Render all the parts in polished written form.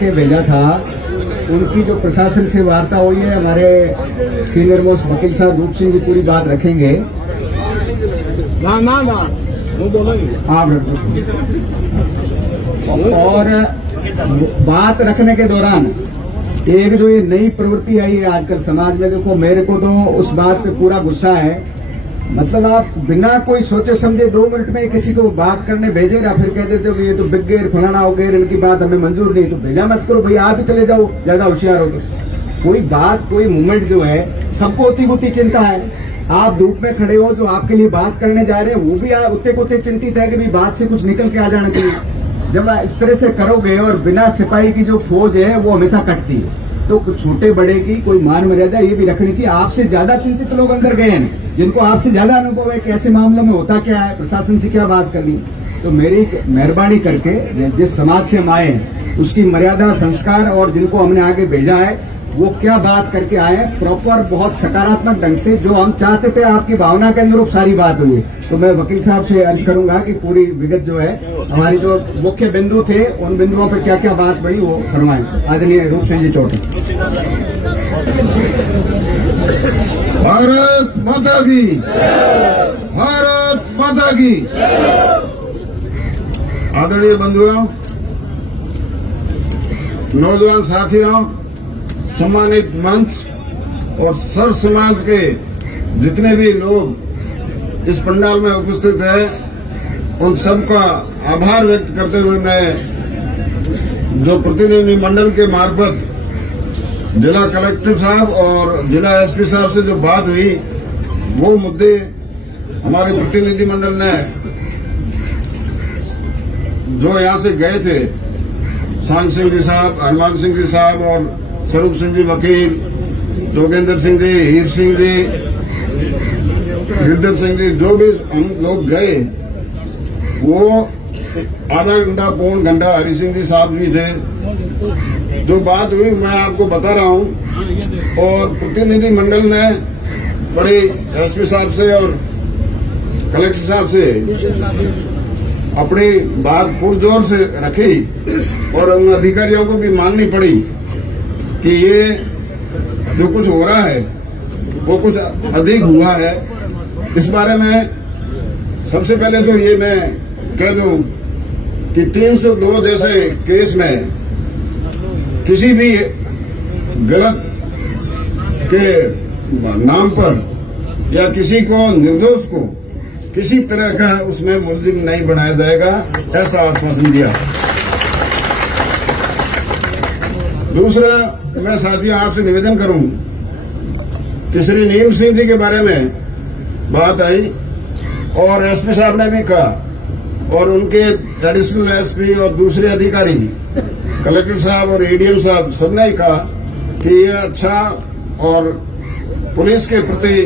के भेजा था, उनकी जो प्रशासन से वार्ता हुई है, हमारे सीनियर मोस्ट वकील साहब रूप सिंह जी पूरी बात रखेंगे। ना ना ना वो बोलेंगे हाँ, और बात रखने के दौरान एक जो ये नई प्रवृत्ति आई है आजकल समाज में, देखो मेरे को तो उस बात पे पूरा गुस्सा है। मतलब आप बिना कोई सोचे समझे 2 मिनट में किसी को बात करने भेजे ना, फिर कह देते हो कि ये तो बिक गए, फलाना हो गए, इनकी बात हमें मंजूर नहीं, तो भेजा मत करो भैया, आप ही चले जाओ, ज्यादा होशियार हो गए। कोई बात कोई मूवमेंट जो है सबको उतनी उतनी चिंता है। आप धूप में खड़े हो, जो आपके लिए बात करने जा रहे हैं वो भी उतने को उतने चिंतित है कि भी बात से कुछ निकल के आ जाना चाहिए। जब इस तरह से करोगे, और बिना सिपाही की जो फौज है वो हमेशा कटती है, तो छोटे बड़े की कोई मान मर्यादा ये भी रखनी चाहिए। आपसे ज्यादा चिंतित लोग अंदर गए हैं, जिनको आपसे ज्यादा अनुभव है कि ऐसे मामलों में होता क्या है, प्रशासन से क्या बात करनी। तो मेरी मेहरबानी करके जिस समाज से हम आए हैं उसकी मर्यादा, संस्कार और जिनको हमने आगे भेजा है वो क्या बात करके आए हैं, प्रॉपर बहुत सकारात्मक ढंग से जो हम चाहते थे आपकी भावना के अनुरूप सारी बात हुई है। तो मैं वकील साहब से अर्ज करूंगा कि पूरी विगत जो है हमारी जो मुख्य बिंदु थे उन बिंदुओं पर क्या क्या बात बढ़ी वो फरमाएं। आदरणीय रूप सिंह जी चौटे। भारत माता की, भारत माता की। आदरणीय बंधुओं, नौजवान साथियों, सम्मानित मंच और सर समाज के जितने भी लोग इस पंडाल में उपस्थित हैं, उन सबका आभार व्यक्त करते हुए मैं जो प्रतिनिधि मंडल के मार्फत जिला कलेक्टर साहब और जिला एसपी साहब से जो बात हुई, वो मुद्दे हमारे प्रतिनिधि मंडल ने जो यहाँ से गए थे, सांग सिंह जी साहब, हनुमान सिंह जी साहब और स्वरूप सिंह जी वकील, जोगेंद्र सिंह जी, हीर सिंह जी, गिरधर सिंह जी, जो भी हम लोग गए वो आधा घंटा पौन घंटा हरि सिंह जी साहब भी थे। जो बात हुई मैं आपको बता रहा हूं, और प्रतिनिधि मंडल ने बड़े एसपी साहब से और कलेक्टर साहब से अपनी बात पुरजोर से रखी, और उन अधिकारियों को भी माननी पड़ी कि ये जो कुछ हो रहा है वो कुछ अधिक हुआ है। इस बारे में सबसे पहले तो ये मैं कह दूं कि 302 जैसे केस में किसी भी गलत के नाम पर या किसी को निर्दोष को किसी तरह का उसमें मुलजिम नहीं बनाया जाएगा, ऐसा आश्वासन दिया। दूसरा, मैं साथियों आपसे निवेदन करूं कि श्री नीम सिंह जी के बारे में बात आई और एसपी साहब ने भी कहा, और उनके एडिशनल एसपी और दूसरे अधिकारी कलेक्टर साहब और एडीएम साहब सबने ही कहा कि ये अच्छा और पुलिस के प्रति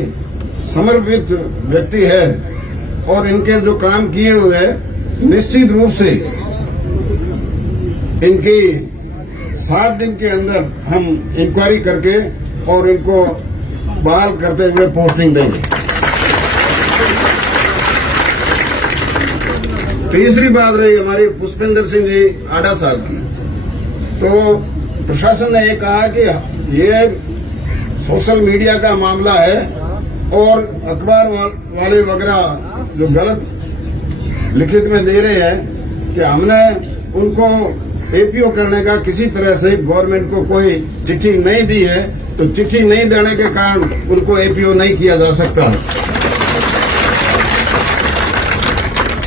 समर्पित व्यक्ति है, और इनके जो काम किए हुए हैं निश्चित रूप से इनकी 7 दिन के अंदर हम इंक्वायरी करके और इनको बहाल करते हुए पोस्टिंग देंगे। तीसरी बात रही हमारी पुष्पेंद्र सिंह जी आडा साहब की, तो प्रशासन ने ये कहा कि ये सोशल मीडिया का मामला है और अखबार वाले वगैरह जो गलत लिखित में दे रहे हैं कि हमने उनको एपीओ करने का किसी तरह से गवर्नमेंट को कोई चिट्ठी नहीं दी है, तो चिट्ठी नहीं देने के कारण उनको एपीओ नहीं किया जा सकता।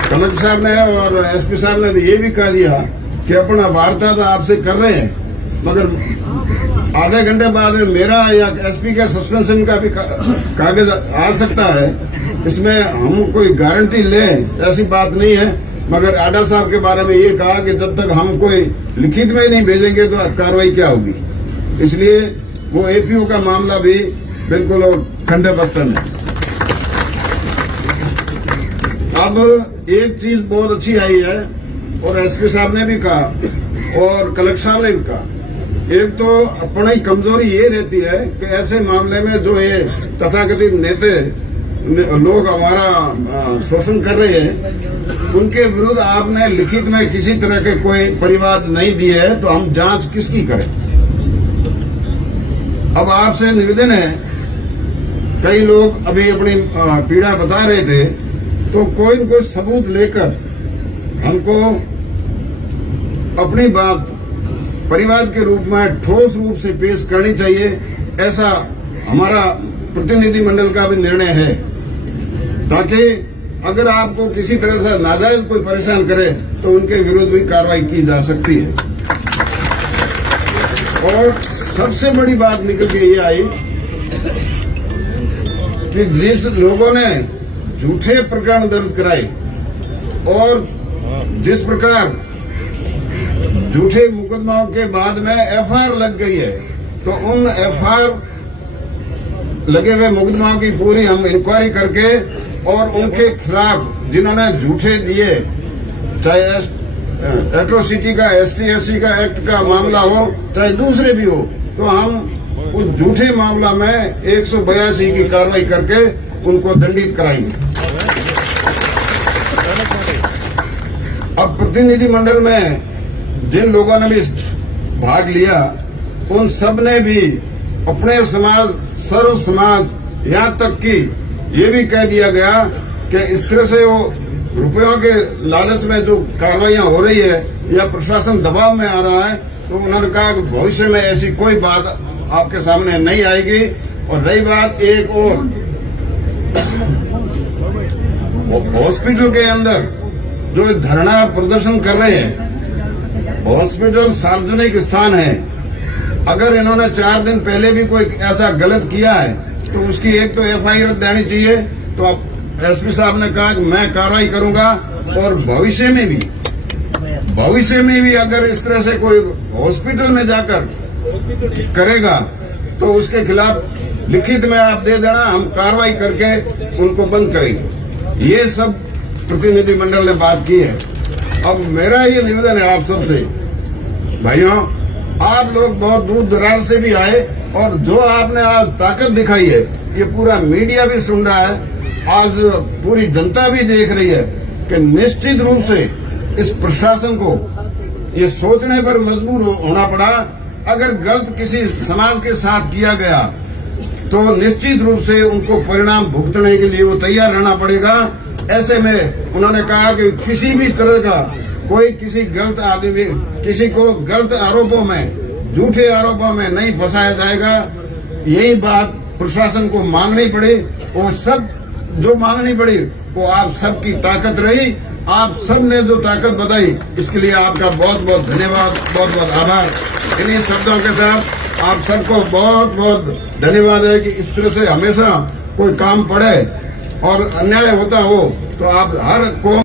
कलेक्टर साहब ने और एसपी साहब ने ये भी कह दिया कि अपना वार्ता तो आपसे कर रहे हैं, मगर आधे घंटे बाद मेरा या एसपी के सस्पेंशन का भी कागज आ सकता है। इसमें हम कोई गारंटी लें ऐसी बात नहीं है, मगर आडा साहब के बारे में ये कहा कि जब तक हम कोई लिखित में ही नहीं भेजेंगे तो कार्रवाई क्या होगी, इसलिए वो एपीओ का मामला भी बिल्कुल ठंडे बस्तर है। अब एक चीज बहुत अच्छी आई है और एसपी साहब ने भी कहा और कलेक्टर साहब ने भी कहा, एक तो अपनी कमजोरी ये रहती है कि ऐसे मामले में जो ये तथाकथित नेता लोग हमारा शोषण कर रहे हैं, उनके विरुद्ध आपने लिखित में किसी तरह के कोई परिवाद नहीं दिए है, तो हम जांच किसकी करें? अब आपसे निवेदन है, कई लोग अभी अपनी पीड़ा बता रहे थे, तो कोई न कोई सबूत लेकर हमको अपनी बात परिवाद के रूप में ठोस रूप से पेश करनी चाहिए। ऐसा हमारा प्रतिनिधि मंडल का भी निर्णय है, ताकि अगर आपको किसी तरह से नाजायज कोई परेशान करे तो उनके विरुद्ध भी कार्रवाई की जा सकती है। और सबसे बड़ी बात निकल के ये आई कि जिस लोगों ने झूठे प्रकरण दर्ज कराए और जिस प्रकार झूठे मुकदमाओं के बाद में एफआईआर लग गई है, तो उन एफआईआर लगे हुए मुकदमाओं की पूरी हम इंक्वायरी करके और उनके खिलाफ जिन्होंने झूठे दिए, चाहे एट्रोसिटी का, ST/SC का एक्ट का मामला हो, चाहे दूसरे भी हो, तो हम उस झूठे मामला में 182 की कार्रवाई करके उनको दंडित कराएंगे। अब प्रतिनिधि मंडल में जिन लोगों ने भी भाग लिया, उन सब ने भी अपने समाज, सर्व समाज, यहाँ तक कि ये भी कह दिया गया कि इस तरह से वो रुपयों के लालच में जो कार्रवाइयां हो रही है या प्रशासन दबाव में आ रहा है, तो उन्होंने कहा कि भविष्य में ऐसी कोई बात आपके सामने नहीं आएगी। और रही बात एक और, हॉस्पिटल के अंदर जो धरना प्रदर्शन कर रहे हैं, हॉस्पिटल सार्वजनिक स्थान है, अगर इन्होंने 4 दिन पहले भी कोई ऐसा गलत किया है तो उसकी एक तो एफआईआर देनी चाहिए। तो अब एसपी साहब ने कहा कि मैं कार्रवाई करूंगा, और भविष्य में भी अगर इस तरह से कोई हॉस्पिटल में जाकर करेगा तो उसके खिलाफ लिखित में आप दे देना, हम कार्रवाई करके उनको बंद करेंगे। ये सब प्रतिनिधि मंडल ने बात की है। अब मेरा ये निवेदन है आप सबसे, भाइयों, आप लोग बहुत दूर दराज से भी आए और जो आपने आज ताकत दिखाई है, ये पूरा मीडिया भी सुन रहा है, आज पूरी जनता भी देख रही है कि निश्चित रूप से इस प्रशासन को ये सोचने पर मजबूर होना पड़ा, अगर गलत किसी समाज के साथ किया गया तो निश्चित रूप से उनको परिणाम भुगतने के लिए वो तैयार रहना पड़ेगा। ऐसे में उन्होंने कहा कि किसी भी तरह का कोई किसी गलत आदमी, किसी को गलत आरोपों में, झूठे आरोपों में नहीं फंसाया जाएगा। यही बात प्रशासन को मांगनी पड़ी, वो सब जो मांगनी पड़ी वो आप सबकी ताकत रही। आप सब ने जो ताकत बताई, इसके लिए आपका बहुत बहुत धन्यवाद, बहुत बहुत आभार। इन्हीं शब्दों के साथ आप सबको बहुत बहुत धन्यवाद है कि इस तरह से हमेशा कोई काम पड़े और अन्याय होता हो तो आप हर को